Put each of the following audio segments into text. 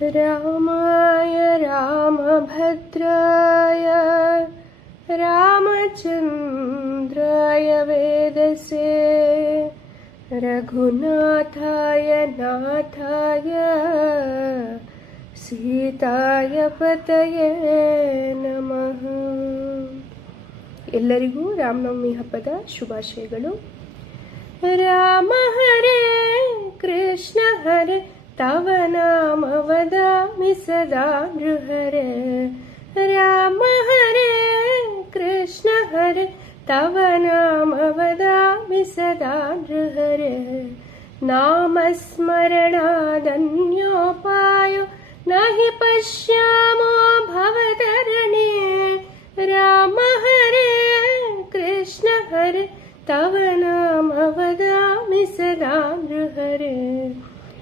रामाय रामभद्राय रामचन्द्राय वेदसे रघुनाथाय नाथाय सीताय पतये नमः. ಎಲ್ಲರಿಗೂ ರಾಮನವಮಿ ಹಬ್ಬದ ಶುಭಾಶಯಗಳು. ರಾಮ ಹರೇ ಕೃಷ್ಣ ಹರೇ ತವ ನಾಮ ವದಾಮಿ ಸದಾ ನೃಹರೇ. ರಾಮ ಹರೇ ಕೃಷ್ಣ ಹರೇ ತವ ನಾಮ ವದಾಮಿ ಸದಾ ನೃಹರೇ. ನಾಮಸ್ಮರಣಾದನ್ಯೋಪಾಯೋ ನಹಿ ಪಶ್ಯಾಮೋ ಭವತರಣೇ. ರಾಮ ಹರೇ ಕೃಷ್ಣ ಹರೇ ತವ ನಾಮ ವದಾಮಿ ಸದಾ ನೃಹರೇ.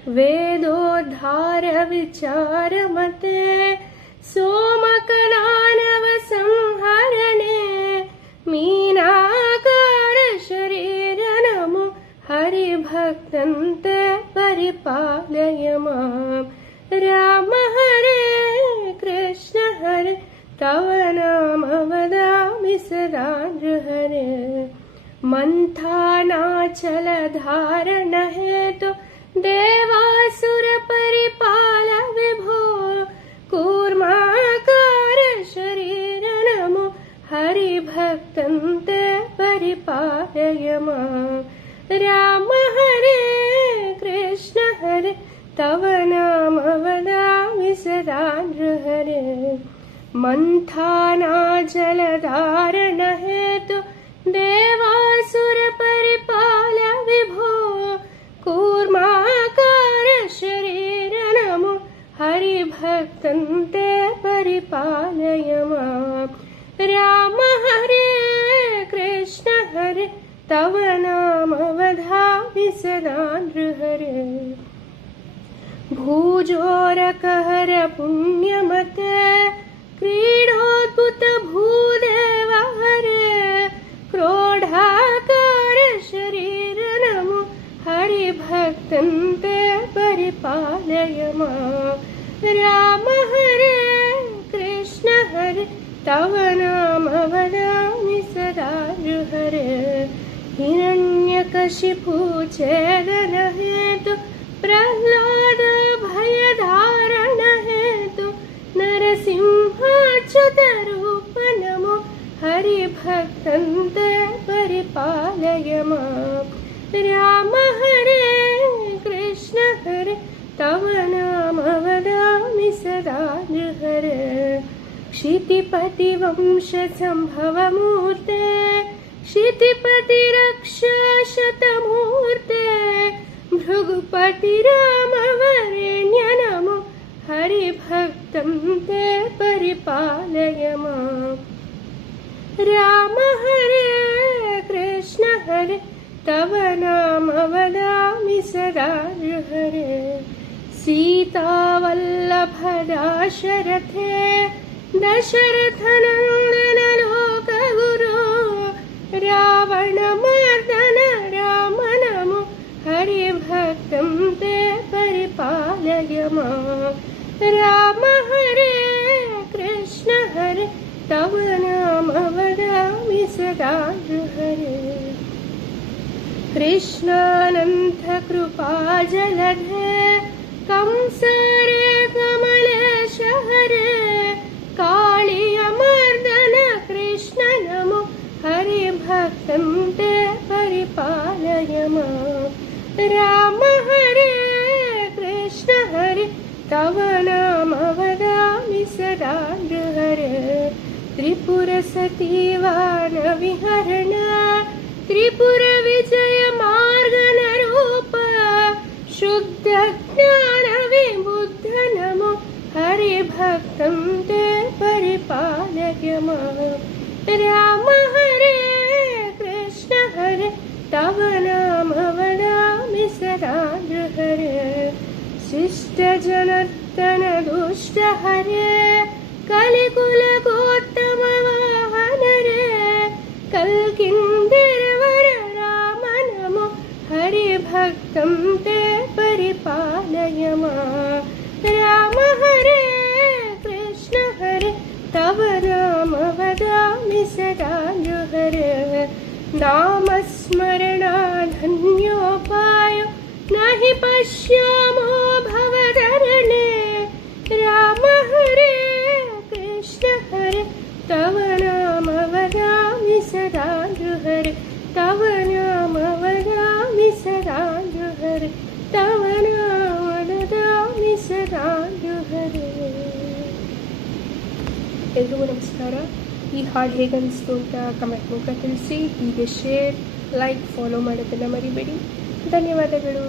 ವೇದೋದ್ಧಾರ ವಿಚಾರ ಮತೆ ಸೋಮಕಲಾನವ ಸಂಹರಣೆ. ಮೀನಾಕಾರ ಶರೀರ ನಮೋ ಹರಿಭಕ್ತಂತೆ ಪರಿಪಾಲಯ ಮಾಂ. ರಾಮ ಹರೇ ಕೃಷ್ಣ ಹರೇ ತವ ನಾಮ ವದಾಮಿ ಸದಾ ನೃಹರೇ. ಮಂಥಾನಾಚಲ ಧಾರಣ ಹೇತು ದೇವಾಸುರ ಪರಿಪಾಲ ವಿಭೋ. ಕೂರ್ಮಾಕಾರ ಶರೀರ ನಮೋ ಹರಿಭಕ್ತಂತೆ ಪರಿಪಾಲಯ ಮಾಂ. ರಾಮ ಹರೇ ಕೃಷ್ಣ ಹರೇ ತವ ನಾಮ ವದಾಮಿ ಸದಾ ನೃಹರೇ. ಮಂಥಾನಾ ಜಲಧಾರಣ ಹೇತು ದೇವಾಸುರ ಪರಿಪಾಲ ವಿಭೋ. ಕೂರ್ಮಾಕಾರ ಶರೀರ ನಮೋ ಹರಿಭಕ್ತಂತೆ ಪರಿಪಾಲಯ ಮಾಂ. ರಾಮ ಹರೇ ಕೃಷ್ಣ ಹರೇ ತವ ನಾಮ ವದಾಮಿ ಸದಾ ನೃಹರೇ. ಭೂಜೋರಕಹರ ಪುಣ್ಯಮತೆ ಕ್ರೀಡೋದ್ಭುತ ಭೂದೇವ ಹರೇ. ಕ್ರೋಢಾಕಾರ ಶರೀರ ನಮೋ ಹರಿಭಕ್ತಂತೆ ಪರಿಪಾಲಯ ಮಾಂ. ರಾಮ ಹರೇ ಕೃಷ್ಣ ಹರೇ ತವ ನಾಮ ವದಾಮಿ ಸದಾ ನೃಹರೇ. ಹಿರಣ್ಯಕಶಿಪು ಛೇದನ ಹೇತು ಪ್ರಹ್ಲಾದ ಭಯಧಾರಣ ಹೇತು. ನರಸಿಂಹಾಚ್ಯುತ ರೂಪ ನಮೋ ಹರಿಭಕ್ತಂತೆ ಪರಿಪಾಲಯ ಮಾಂ. ರಾಮ ಹರೇ ಕೃಷ್ಣ ಹರೇ ತವ ನಾಮ ವದಾಮಿ ಸದಾ ನೃಹರೇ. क्षितिपति वंश संभव मूर्ते क्षितिपति रक्षा शतमूर्ते. भृगुपति राम वरेण्य नमो हरिभक्तं ते परिपालय मां. राम हरे कृष्ण हरे तव नाम वदामि सदा हरे. सीतावल्लभ दाशरथे दशरथनन्दन लोकगुरो. रावण मर्दन राम नमो हरिभक्तं ते परिपालय मां. राम हरे कृष्ण हरे तव नाम वदामि सदा हरे. कृष्णानन्त कृपा जलधे कंसरे कमलेश हरे. कालिय मर्दन कृष्ण नमो हरिभक्तं ते परिपालय मां. राम हरे कृष्ण हरे तव नाम वदामि सदा हरे. त्रिपुर सतीवान विहरण त्रिपुर विजय मार्गन रूप. शुद्ध ज्ञान विबुद्ध नमो हरिभक्तं ते परिपालय मां. राम हरे कृष्ण हरे तव नाम वदामि सदा हरे. शिष्ट जनार्दन दुष्ट हरे कलिकुल गोत्तम वाहन रे. कल्किंदिरवर राम नमो हरिभक्तं ते परिपालय मां. राम सदा नृहरे नामस्मरणाधन्योपायो न हि पश्यामो भवदरणे राम हरे कृष्ण हरे तव नाम वदामि सदा नृहरे तव नाम वदामि सदा नृहरे तव नाम वदामि सदा नृहरे. ಎಲ್ರಿಗೂ ನಮಸ್ಕಾರ. ಈ ಹಾಡು ಹೇಗನ್ನಿಸ್ತು ಅಂತ ಕಮೆಂಟ್ ಮೂಲಕ ತಿಳಿಸಿ. ಹೀಗೆ ಶೇರ್, ಲೈಕ್, ಫಾಲೋ ಮಾಡೋದನ್ನು ಮರಿಬೇಡಿ. ಧನ್ಯವಾದಗಳು.